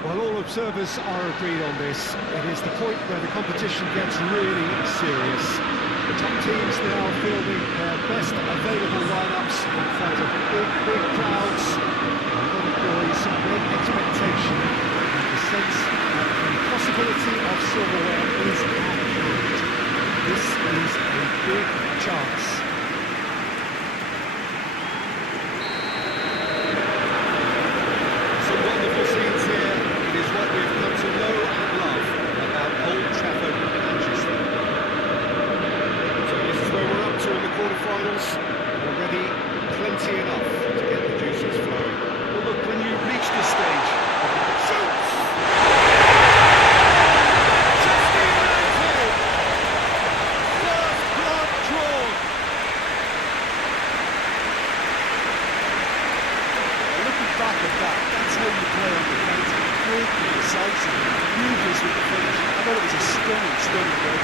Well, all observers are agreed on this. It is the point where the competition gets really serious. The top teams now fielding their best available lineups in front of big crowds. A lot of noise, great expectation, and the sense that the possibility of silverware is at hand. This is a big chance. Some wonderful scenes here. It is what we've come to know and love about Old Trafford, Manchester. So this is where we're up to in the quarter-finals. Already plenty enough to get the juices flowing. Well, look, when you reach this stage, shoots! Just in mantle! First blood drawn! Looking back at that, that's how you play on the counter. Quick and decisive, ruthless with the finish. I thought it was a stunning goal.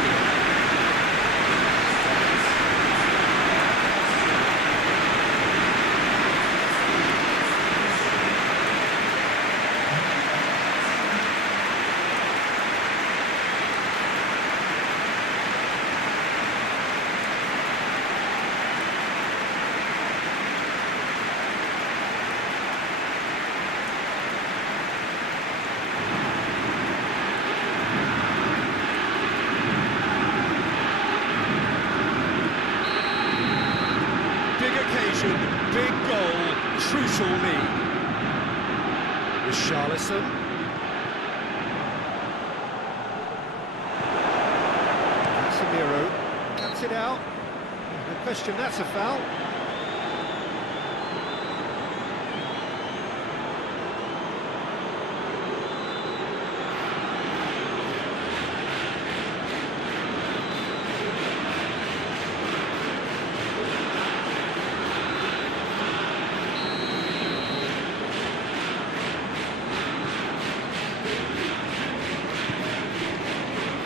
Big goal, crucial lead. Richarlison. Casemiro cuts it out. No question, that's a foul.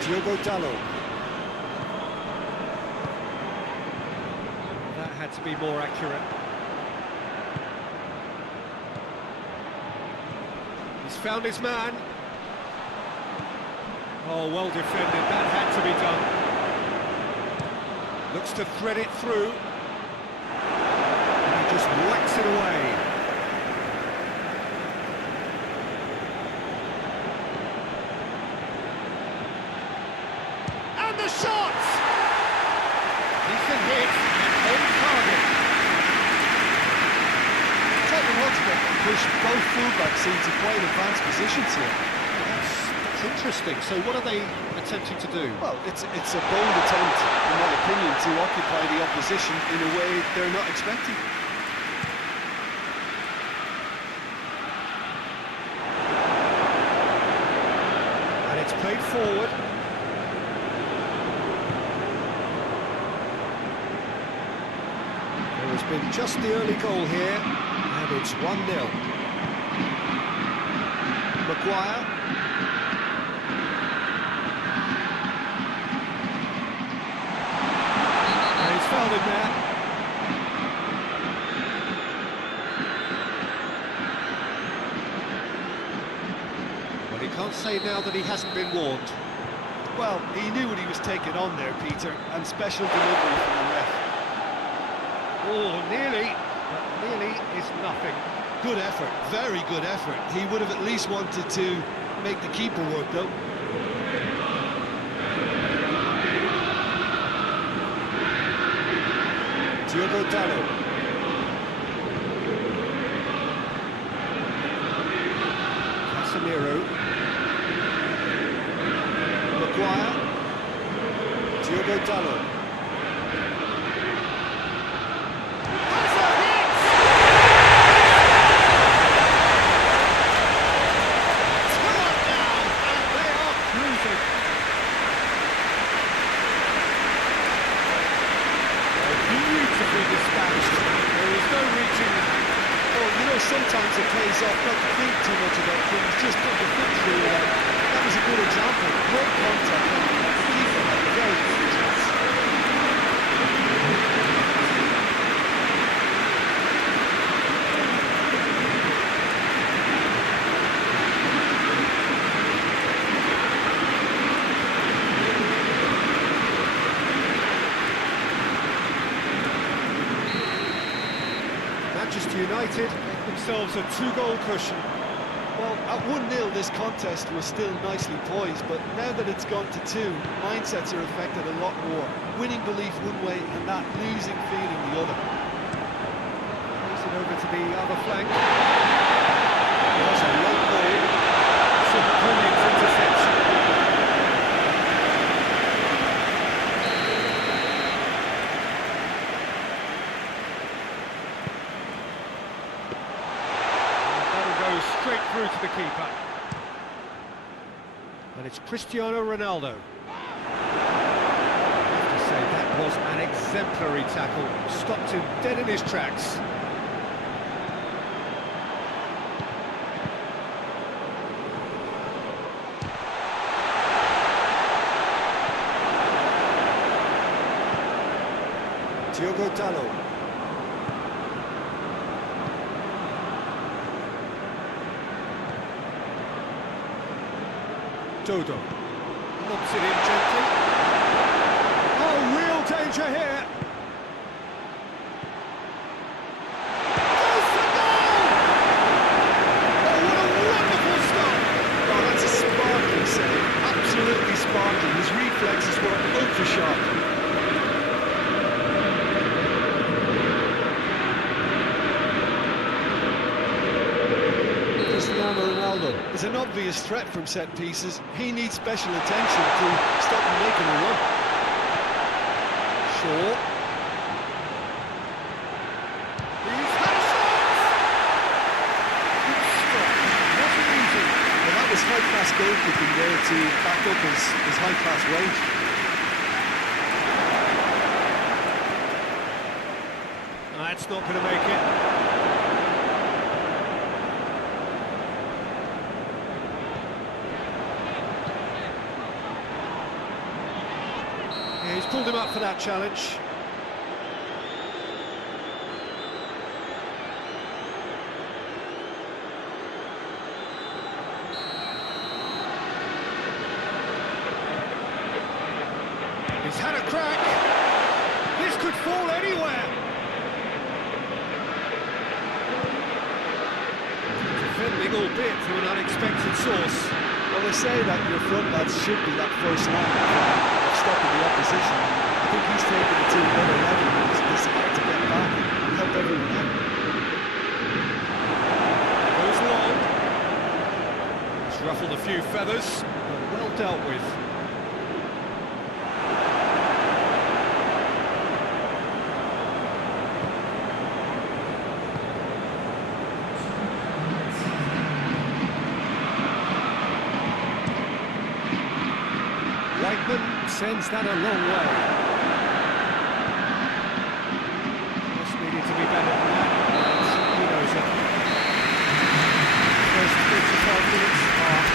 Diogo Dalot. That had to be more accurate. He's found his man. Oh, well defended, that had to be done. Looks to thread it through. And he just whacks it away. The shot! Decent hit, on target. Tottenham Hotspur pushed both fullbacks into quite advanced positions here. That's interesting. So what are they attempting to do? Well, it's a bold attempt, in my opinion, to occupy the opposition in a way they're not expecting. And it's played forward. There's been just the early goal here, and it's 1-0. Maguire. And he's fouled him there. Well, he can't say now that he hasn't been warned. Well, he knew what he was taking on there, Peter, and special delivery from the ref. Oh, nearly, but nearly is nothing. Good effort, very good effort. He would have at least wanted to make the keeper work, though. Diogo Dalot. Casemiro. Maguire. Diogo Dalot. Sometimes it pays off not to think too much about things, just put the foot through that. That was a good example. Great contact, and the keeper had a very good chance. Manchester United themselves a two-goal cushion. Well, at 1-0 this contest was still nicely poised, but now that it's gone to 2, mindsets are affected a lot more. Winning belief one way and that losing feeling the other. Plays it over to the other flank. That's a long goal. Some brilliant interception. Straight through to the keeper. And it's Cristiano Ronaldo. I have to say, that was an exemplary tackle. Stopped him dead in his tracks. Diogo Dalot. Dodo lobs it in gently. Oh, real danger here. Goes for goal! Oh, what a wonderful stop! Oh, that's a sparkling save. Absolutely sparkling. His reflexes were ultra sharp. Ronaldo is an obvious threat from set pieces. He needs special attention to stop him making a run. Shaw. He's had a shot! Good strike. Wasn't easy. Well, that was high-class goalkeeping there to back up his high-class range. That's not going to make it. He's pulled him up for that challenge. He's had a crack. This could fall anywhere. Defending, albeit from an unexpected source. Well, they say that your front lads should be that first line of stopping the opposition. I think he's taken it to another level and he's decided to get back and help everyone out. Goes long. He's ruffled a few feathers, but well dealt with. Sends that a long way. Just needed to be better than that, and he knows it. First 45 minutes are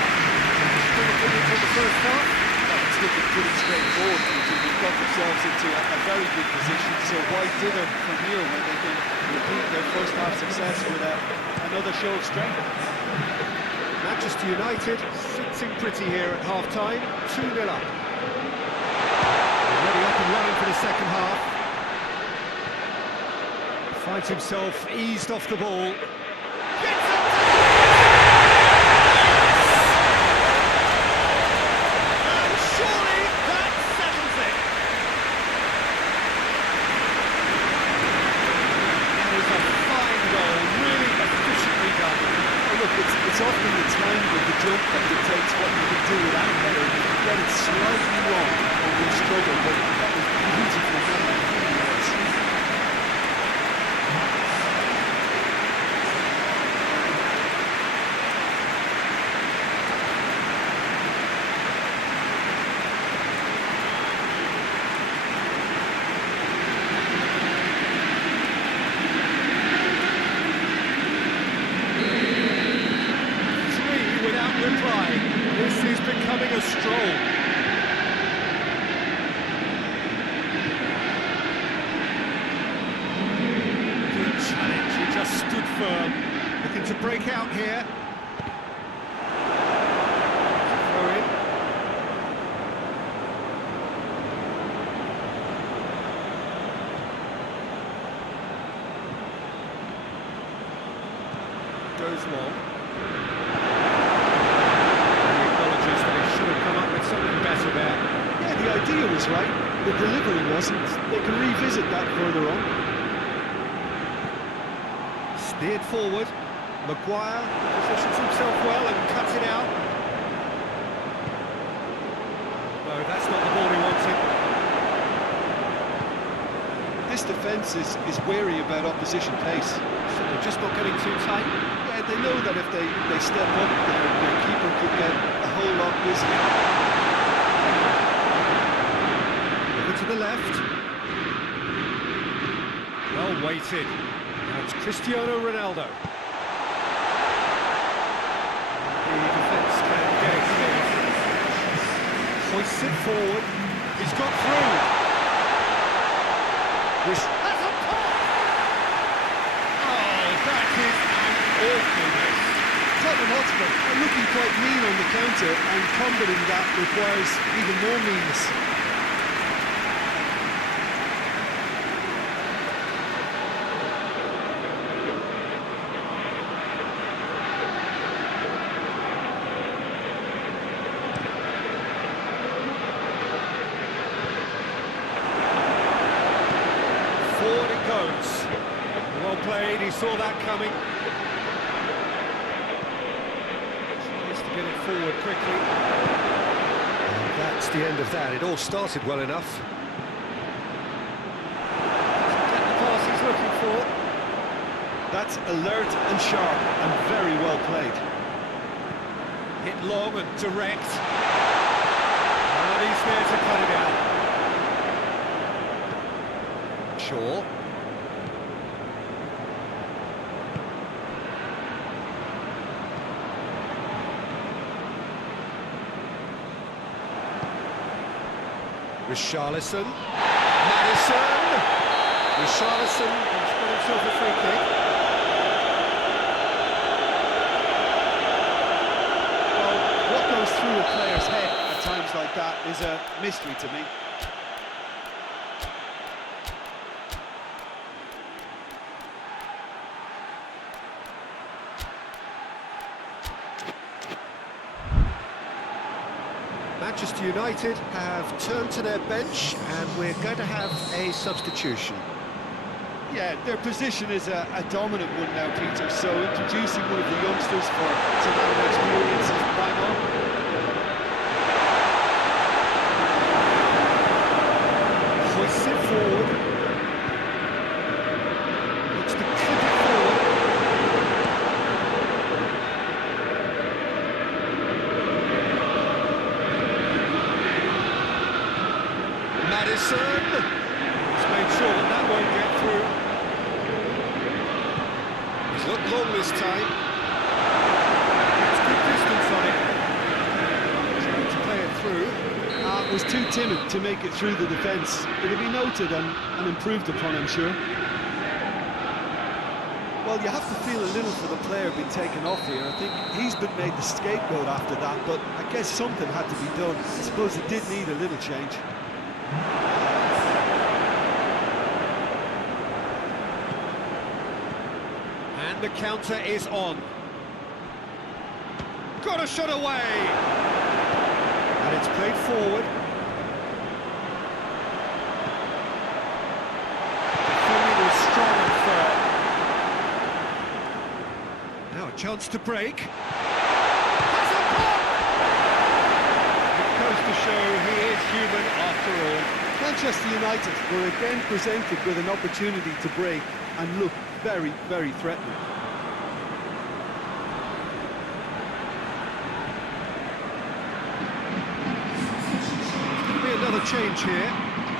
strong opinions on the first half. Well, it's looking pretty straightforward. They've got themselves into a very good position, so why dither from here when they can repeat their first half success with another show of strength? Manchester United sitting pretty here at half-time, 2-0 up. Ready up and running for the second half. Finds himself eased off the ball. Gets up! And surely that settles it. That is a fine goal, really efficiently done. Oh, look, it's often the timing of the jump that dictates what you can do with that header. If you get it slightly wrong, you'll struggle, but that was beautifully done. This is becoming a stroll. Good challenge, he just stood firm. Looking to break out here. Throw in. goes long. He acknowledges that he should have come up with something better there. Yeah, the idea was right, the delivery wasn't. They can revisit that further on. Steered forward. Maguire positions himself well and cuts it out. No, that's not the ball he wanted. This defence is wary about opposition pace. So they're just not getting too tight. Yeah, they know that if they step up, their keeper could get a whole lot busier. Over to the left. Well weighted. Now it's Cristiano Ronaldo. The defence can get it clear. Hoists it forward. He's got through. That's a pop! Oh, that is an awful miss. Tottenham Hotspur are looking quite mean on the counter, and combating that requires even more meanness. Forward it goes. Well played, he saw that coming. Tries to get it forward quickly. And that's the end of that. It all started well enough. Doesn't get the pass he's looking for. That's alert and sharp and very well played. Hit long and direct. And he's there to cut it out. Shaw. Richarlison. Maddison. Richarlison has got himself a free kick. Well, what goes through a player's head at times like that is a mystery to me. Manchester United have turned to their bench and we're going to have a substitution. Yeah, their position is a dominant one now, Peter, so introducing one of the youngsters for some added experience is bang on. Hoists it forward. Looks to clip it forward. Maddison. He's made sure that that won't get through. He's looked long this time. It's good distance on it. Trying to play it through. Was too timid to make it through the defence. It'll be noted and improved upon, I'm sure. Well, you have to feel a little for the player being taken off here. I think he's been made the scapegoat after that, but I guess something had to be done. I suppose it did need a little change. And the counter is on. Got a shot away! And it's played forward. Defending was strong and firm. Now a chance to break. Has a pop! It goes to show he is human after all. Manchester United were again presented with an opportunity to break and look very, very threatening. Another change here.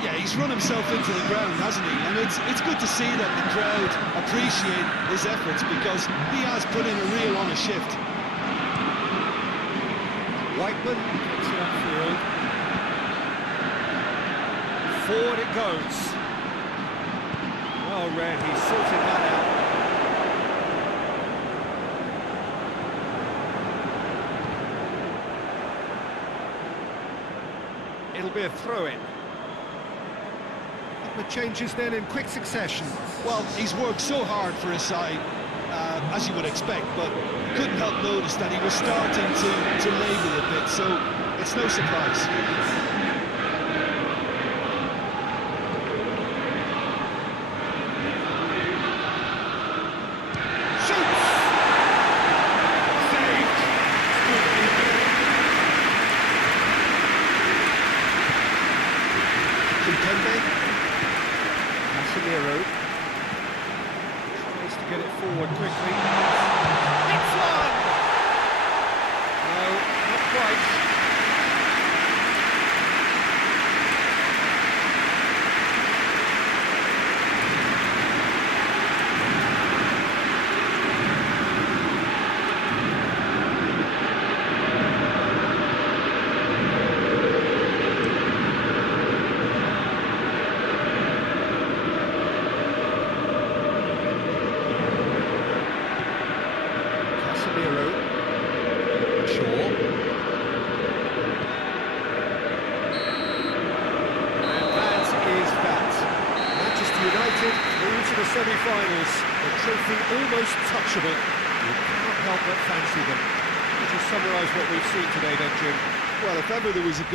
Yeah, he's run himself into the ground, hasn't he? And it's good to see that the crowd appreciate his efforts because he has put in a real honest shift. Whiteman gets it upfield. Forward it goes. Well read, he sorted that out. It'll be a throw-in. The changes then in quick succession. Well, he's worked so hard for his side, as you would expect, but couldn't help notice that he was starting to labour a bit, so it's no surprise. Casemiro tries to get it forward quickly. It's one! No, not quite. United through to the semi-finals, the trophy almost touchable. You cannot help but fancy them. Just summarise what we've seen today then, Jim. Well, if ever there was a good